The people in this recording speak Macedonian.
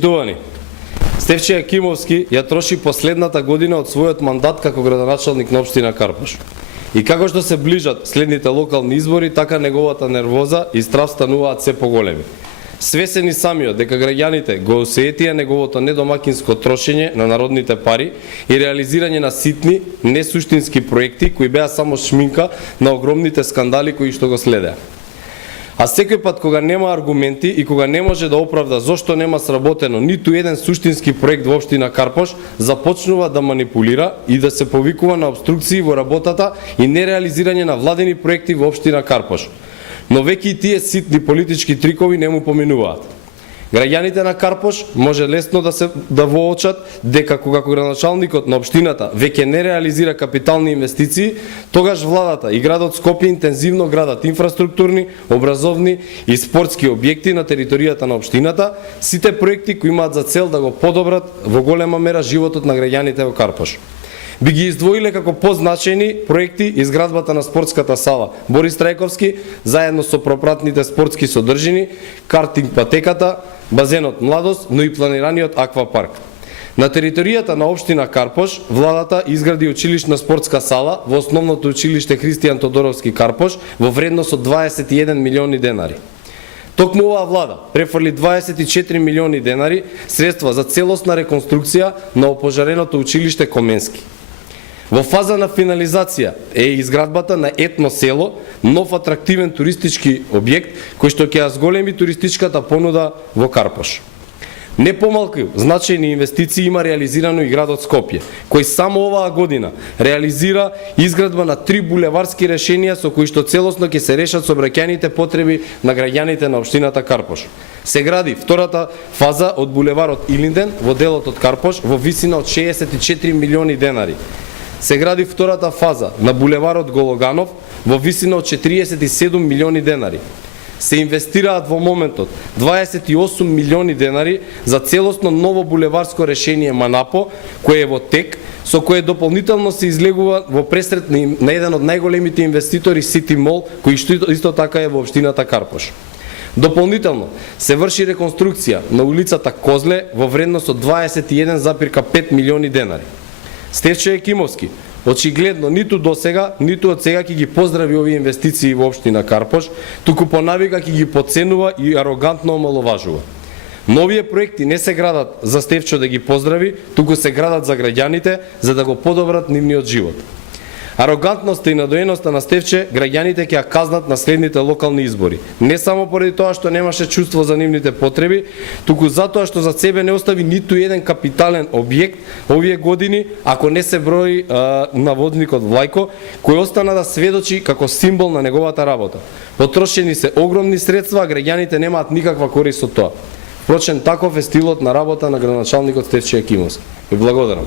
Дувани. Стефче Јакимовски ја троши последната година од својот мандат како градоначалник на општина Карпош. И како што се ближат следните локални избори, така неговата нервоза и страв стануваат се поголеми. Свесен и самиот дека граѓаните го осетија неговото недомакинско трошење на народните пари и реализирање на ситни, несуштински проекти кои беа само шминка на огромните скандали кои што го следеа. А секој пат кога нема аргументи и кога не може да оправда зошто нема сработено ниту еден суштински проект во општина Карпош, започнува да манипулира и да се повикува на обструкции во работата и нереализирање на владени проекти во општина Карпош. Но веќе и тие ситни политички трикови не му поминуваат. Граѓаните на Карпош може лесно да воочат дека кога градоначалникот на општината веќе не реализира капитални инвестиции, тогаш владата и градот Скопје интензивно градат инфраструктурни, образовни и спортски објекти на територијата на општината, сите проекти кои имаат за цел да го подобрат во голема мера животот на граѓаните во Карпош. Би ги издвоиле како позначајни проекти изградбата на спортската сала Борис Трајковски, заедно со пропратните спортски содржини, картинг патеката, базенот Младост, но и планираниот аквапарк. На територијата на општина Карпош, владата изгради училишна спортска сала во основното училиште Христијан Тодоровски Карпош во вредност од 21 милиони денари. Токму оваа влада префрли 24 милиони денари средства за целосна реконструкција на опожареното училиште Коменски. Во фаза на финализација е изградбата на етно село, нов атрактивен туристички објект кој што ќе ја зголеми туристичката понуда во Карпош. Не помалку значајни инвестиции има реализирано и градот Скопје, кој само оваа година реализира изградба на 3 булеварски решенија со кои што целосно ќе се решат сообраќајните потреби на граѓаните на општината Карпош. Се гради втората фаза од булеварот Илинден во делот од Карпош во висина од 64 милиони денари. Се гради втората фаза на булеварот Гологанов во висина од 47 милиони денари. Се инвестираат во моментот 28 милиони денари за целосно ново булеварско решение Манапо, кое е во тек, со кое дополнително се излегува во пресрет на еден од најголемите инвеститори Сити Мол, кој што исто така е во општината Карпош. Дополнително се врши реконструкција на улицата Козле во вредност од 21,5 милиони денари. Стефче Јакимовски очигледно ниту досега, ниту од сега ќе ги поздрави овие инвестиции во општина Карпош, туку понавика ќе ги подценува и арогантно омаловажува. Новие проекти не се градат за Стефчо да ги поздрави, туку се градат за граѓаните за да го подобрат нивниот живот. Арогантноста и надоеноста на Стефче граѓаните ќе ја казнат на следните локални избори. Не само поради тоа што немаше чувство за нивните потреби, туку затоа што за себе не остави ниту еден капитален објект овие години, ако не се брои наводникот Влајко, кој остана да сведочи како символ на неговата работа. Потрошени се огромни средства, а граѓаните немаат никаква корист од тоа. Впрочем, таков е стилот на работа на градоначалникот Стефче Јакимовски. Ви благодарам.